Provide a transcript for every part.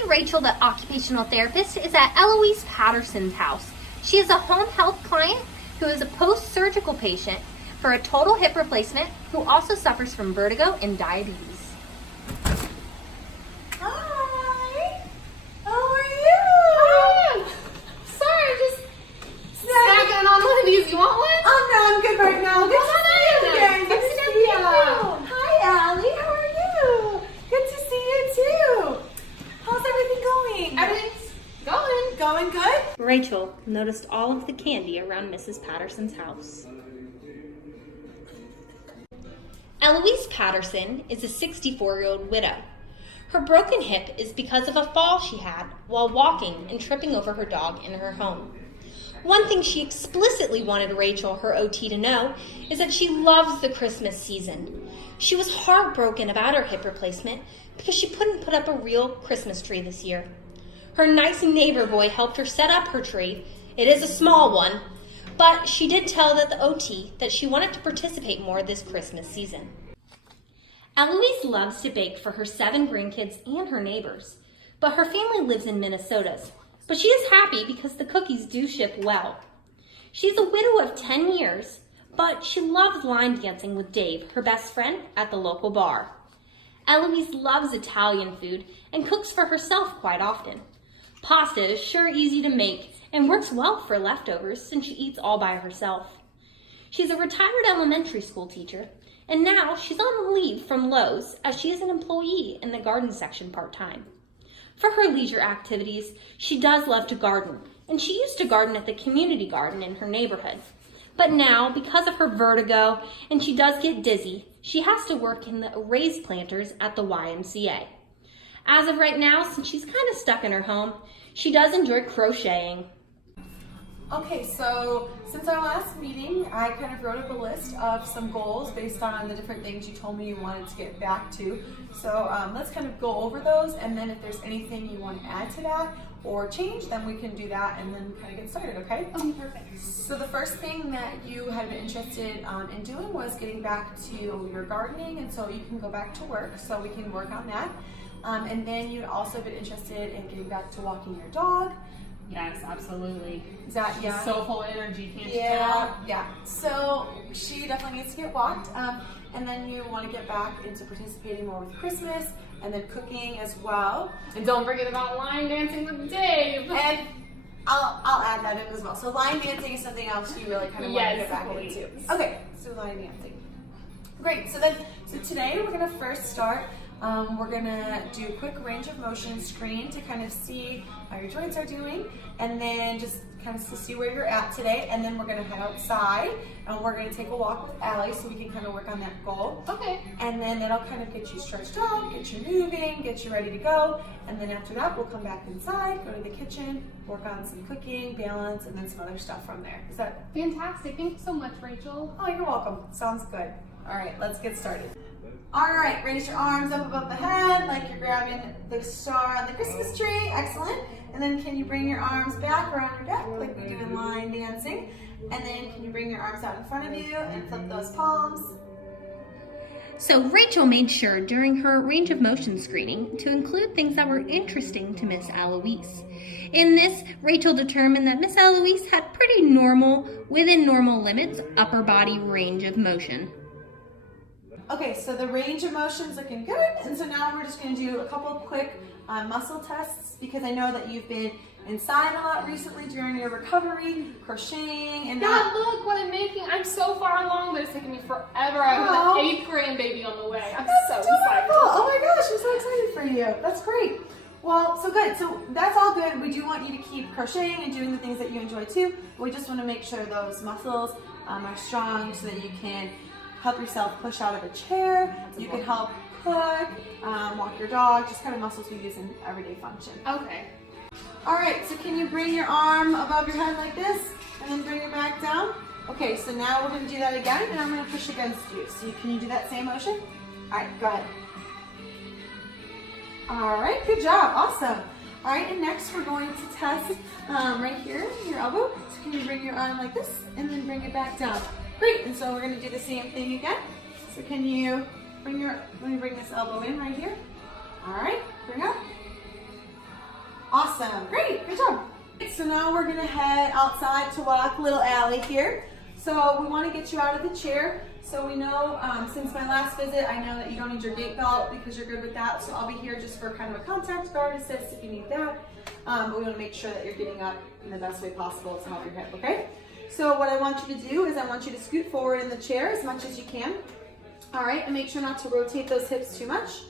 Today, Rachel, the occupational therapist, is at Eloise Patterson's house. She is a home health client who is a post-surgical patient for a total hip replacement who also suffers from vertigo and diabetes. Hi! How are you? Sorry, just snacking on one of these. You want one? Oh no, I'm good right now. Good to see you again. Good to see you. Hi, Allie. How are you? Good to see you too. How's everything going? Everything's going. Going good? Rachel noticed all of the candy around Mrs. Patterson's house. Eloise Patterson is a 64-year-old widow. Her broken hip is because of a fall she had while walking and tripping over her dog in her home. One thing she explicitly wanted Rachel, her OT, to know is that she loves the Christmas season. She was heartbroken about her hip replacement because she couldn't put up a real Christmas tree this year. Her nice neighbor boy helped her set up her tree. It is a small one, but she did tell the OT that she wanted to participate more this Christmas season. Eloise loves to bake for her 7 grandkids and her neighbors, but her family lives in Minnesota. But she is happy because the cookies do ship well. She's a widow of 10 years, but she loves line dancing with Dave, her best friend, at the local bar. Eloise loves Italian food and cooks for herself quite often. Pasta is sure easy to make and works well for leftovers since she eats all by herself. She's a retired elementary school teacher, and now she's on leave from Lowe's as she is an employee in the garden section part-time. For her leisure activities, she does love to garden, and she used to garden at the community garden in her neighborhood. But now, because of her vertigo and she does get dizzy, she has to work in the raised planters at the YMCA. As of right now, since she's kind of stuck in her home, she does enjoy crocheting. Okay, so since our last meeting, I kind of wrote up a list of some goals based on the different things you told me you wanted to get back to. So let's kind of go over those, and then if there's anything you want to add to that or change, then we can do that and then kind of get started, okay? Okay, perfect. So the first thing that you had been interested in doing was getting back to your gardening, and so you can go back to work, so we can work on that. And then you'd also been interested in getting back to walking your dog. Yes, absolutely. Is that, She's yeah? so full of energy, can't you tell? Yeah. So she definitely needs to get walked. And then you want to get back into participating more with Christmas and then cooking as well. And don't forget about line dancing with Dave. And I'll add that in as well. So line dancing is something else you really kind of want to get back please. into. Okay, so line dancing. Great. So today we're gonna first start. We're gonna do a quick range of motion screen to kind of see how your joints are doing, and then just kind of to see where you're at today. And then we're gonna head outside and we're gonna take a walk with Allie so we can kind of work on that goal. Okay. And then that'll kind of get you stretched out, get you moving, get you ready to go. And then after that, we'll come back inside, go to the kitchen, work on some cooking, balance, and then some other stuff from there. Is that? Fantastic. Thank you so much, Rachel. Oh, you're welcome. Sounds good. All right, let's get started. All right, raise your arms up above the head like you're grabbing the star on the Christmas tree. Excellent. And then can you bring your arms back around your neck like we do in line dancing? And then can you bring your arms out in front of you and flip those palms? So Rachel made sure during her range of motion screening to include things that were interesting to Miss Eloise. In this, Rachel determined that Miss Eloise had pretty normal, within normal limits, upper body range of motion. Okay, so the range of motion's looking good, and so now we're just going to do a couple of quick muscle tests because I know that you've been inside a lot recently during your recovery, crocheting, and God, look what I'm making. I'm so far along, but it's taking me forever. I have an 8th grandbaby on the way. I'm so excited. Oh my gosh, I'm so excited for you. That's great. Well, so good. So that's all good. We do want you to keep crocheting and doing the things that you enjoy too. But we just want to make sure those muscles are strong so that you can help yourself push out of a chair. You can help cook, walk your dog, just kind of muscles we use in everyday function. Okay. All right, so can you bring your arm above your head like this and then bring it back down? Okay, so now we're going to do that again, and I'm going to push against you. So can you do that same motion? All right, go ahead. All right, good job, awesome. All right, and next we're going to test right here, your elbow. So can you bring your arm like this and then bring it back down? Great, and so we're going to do the same thing again. So can you let me bring this elbow in right here. All right, bring up. Awesome. Great. Good job. So now we're going to head outside to walk little Allie here. So we want to get you out of the chair. So we know, since my last visit, I know that you don't need your gait belt because you're good with that. So I'll be here just for kind of a contact guard assist if you need that. But we want to make sure that you're getting up in the best way possible to help your hip, okay? So what I want you to do is I want you to scoot forward in the chair as much as you can. All right, and make sure not to rotate those hips too much.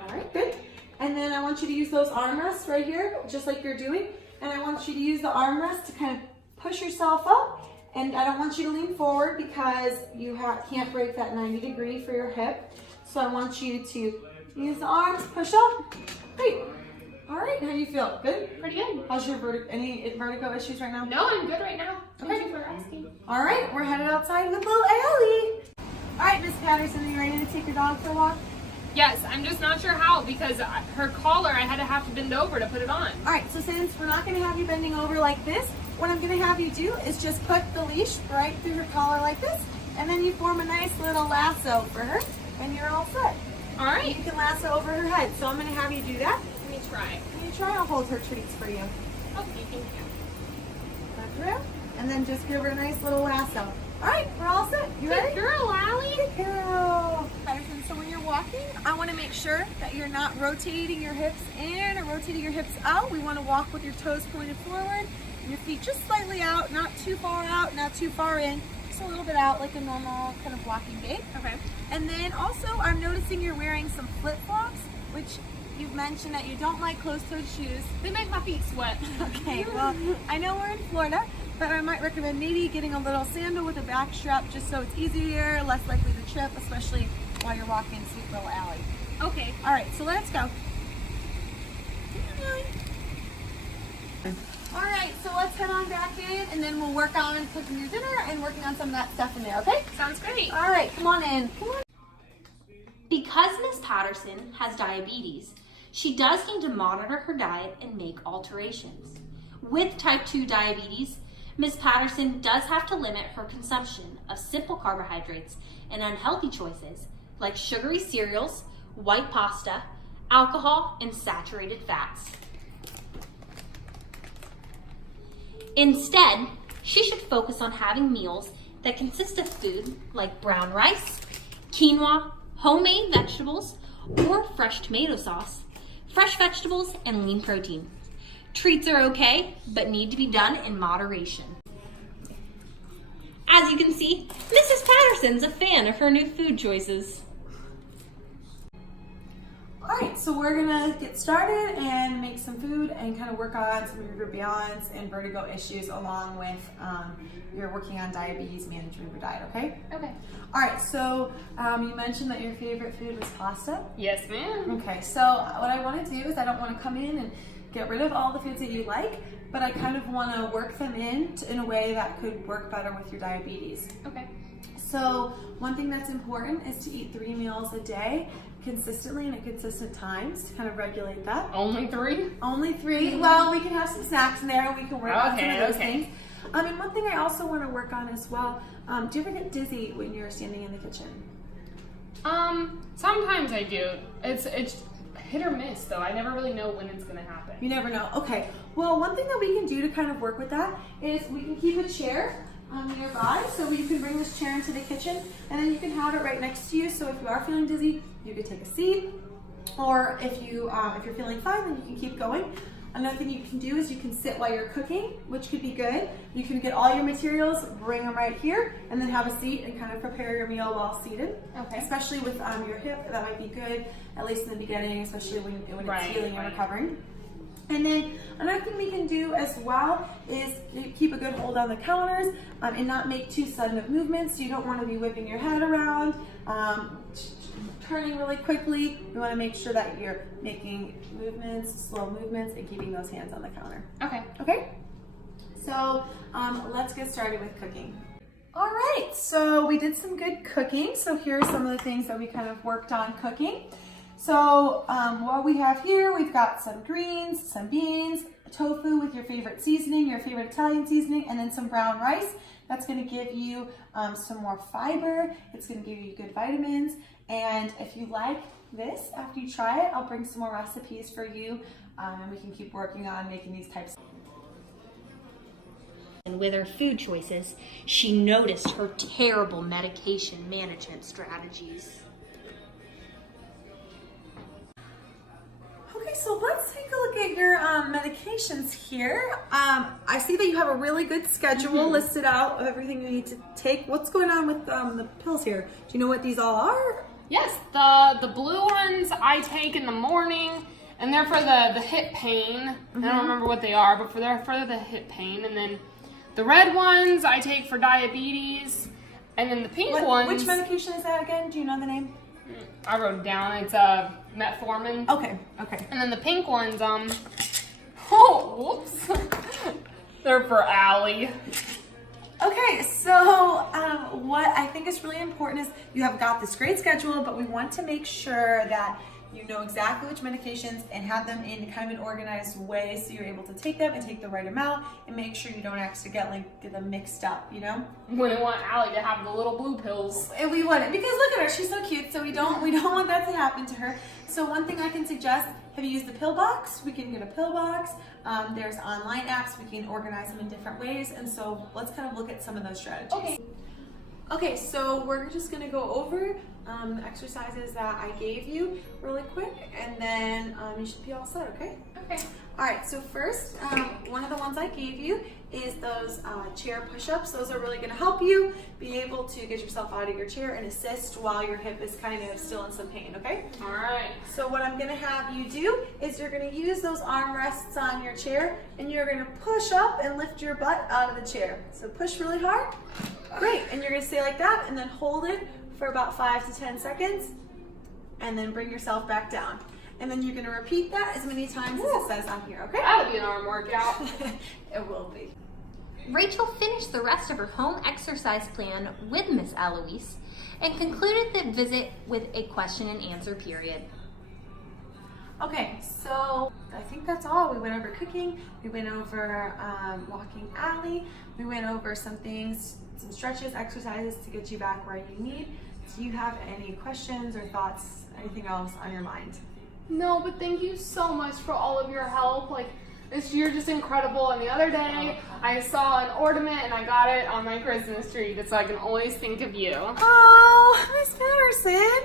All right, good. And then I want you to use those armrests right here, just like you're doing. And I want you to use the armrest to kind of push yourself up. And I don't want you to lean forward because you can't break that 90 degree for your hip. So I want you to use the arms, push up. Great. All right, how do you feel? Good? Pretty good. How's your any vertigo issues right now? No, I'm good right now. Thank Okay. you for asking. All right, we're headed outside with little Allie. All right, Miss Patterson, are you ready to take your dog for a walk? Yes, I'm just not sure how because her collar, I had to have to bend over to put it on. All right, so since we're not gonna have you bending over like this, what I'm gonna have you do is just put the leash right through her collar like this, and then you form a nice little lasso for her, and you're all set. All right. You can lasso over her head, so I'm gonna have you do that. Let me try. Can you try? I'll hold her treats for you. Okay, thank you. Back through, and then just give her a nice little lasso. All right, we're all set. You ready? Good girl, Allie. Good girl. Patterson, so when you're walking, I want to make sure that you're not rotating your hips in or rotating your hips out. We want to walk with your toes pointed forward and your feet just slightly out, not too far out, not too far in, just a little bit out like a normal kind of walking gait. Okay. And then also, I'm noticing you're wearing some flip-flops, which you've mentioned that you don't like closed-toed shoes. They make my feet sweat. Okay, well, I know we're in Florida, but I might recommend maybe getting a little sandal with a back strap just so it's easier, less likely to trip, especially while you're walking sweet little Allie. Okay. All right, so let's go. All right, so let's head on back in, and then we'll work on cooking your dinner and working on some of that stuff in there, okay? Sounds great. All right, come on in. Come on. Because Miss Patterson has diabetes, she does need to monitor her diet and make alterations. With type 2 diabetes, Miss Patterson does have to limit her consumption of simple carbohydrates and unhealthy choices like sugary cereals, white pasta, alcohol, and saturated fats. Instead, she should focus on having meals that consist of food like brown rice, quinoa, homemade vegetables, or fresh tomato sauce, fresh vegetables, and lean protein. Treats are okay, but need to be done in moderation. As you can see, Mrs. Patterson's a fan of her new food choices. All right, so we're gonna get started and make some food and kind of work on some of your balance and vertigo issues along with you're working on diabetes management your diet, okay? Okay. All right, so you mentioned that your favorite food was pasta. Yes, ma'am. Okay, so what I want to do is I don't want to come in and get rid of all the foods that you like, but I kind of want to work them in a way that could work better with your diabetes. Okay. So one thing that's important is to eat 3 meals a day consistently and at consistent times to kind of regulate that. Only 3? Only 3. Well, we can have some snacks in there and we can work on some of those Okay. things. And one thing I also want to work on as well, do you ever get dizzy when you're standing in the kitchen? Sometimes I do. It's hit or miss though. I never really know when it's gonna happen. You never know. Okay. Well, one thing that we can do to kind of work with that is we can keep a chair nearby, so you can bring this chair into the kitchen, and then you can have it right next to you. So if you are feeling dizzy, you could take a seat, or if you're feeling fine, then you can keep going. Another thing you can do is you can sit while you're cooking, which could be good. You can get all your materials, bring them right here, and then have a seat and kind of prepare your meal while seated. Okay. Especially with your hip, that might be good, at least in the beginning, especially when it's healing and recovering. And then another thing we can do as well is keep a good hold on the counters and not make too sudden of movements. You don't want to be whipping your head around, turning really quickly. We want to make sure that you're making movements, slow movements, and keeping those hands on the counter. Okay. Okay? So let's get started with cooking. All right, so we did some good cooking. So here are some of the things that we kind of worked on cooking. So what we have here, we've got some greens, some beans, tofu with your favorite seasoning, your favorite Italian seasoning, and then some brown rice. That's going to give you some more fiber. It's going to give you good vitamins. And if you like this. After you try it, I'll bring some more recipes for you, and we can keep working on making these types. And with her food choices, she noticed her terrible medication management strategies. Okay, so let's take a look at your medications here. I see that you have a really good schedule listed out of everything you need to take. What's going on with the pills here? Do you know what these all are? Yes, the blue ones I take in the morning, and they're for the hip pain. I don't remember what they are, but they're for the hip pain. And then the red ones I take for diabetes, and then the pink ones. Which medication is that again? Do you know the name? I wrote it down. It's metformin. Okay. And then the pink ones, oh, whoops. They're for Allie. Okay, so what I think is really important is you have got this great schedule, but we want to make sure that you know exactly which medications and have them in kind of an organized way so you're able to take them and take the right amount and make sure you don't accidentally get them mixed up, you know? We wouldn't want Allie to have the little blue pills. And we wouldn't, because look at her, she's so cute, so we don't want that to happen to her. So one thing I can suggest, have you used the pill box? We can get a pill box. There's online apps, we can organize them in different ways, and so let's kind of look at some of those strategies. Okay, so we're just gonna go over the exercises that I gave you really quick, and then you should be all set, okay? Okay. All right, so first, one of the ones I gave you is those chair push-ups. Those are really gonna help you be able to get yourself out of your chair and assist while your hip is kind of still in some pain, okay? All right. So what I'm gonna have you do is you're gonna use those arm rests on your chair, and you're gonna push up and lift your butt out of the chair. So push really hard. Great, and you're gonna stay like that, and then hold it for about 5 to 10 seconds, and then bring yourself back down. And then you're gonna repeat that as many times as it says on here, okay? That'll be an arm workout. It will be. Rachel finished the rest of her home exercise plan with Miss Eloise and concluded the visit with a question and answer period. Okay, so I think that's all. We went over cooking, we went over walking Allie, we went over some things, some stretches, exercises to get you back where you need. Do you have any questions or thoughts, anything else on your mind? No, but thank you so much for all of your help. Like, you're just incredible. And the other day, I saw an ornament and I got it on my Christmas tree, so I can always think of you. Oh, Miss Patterson.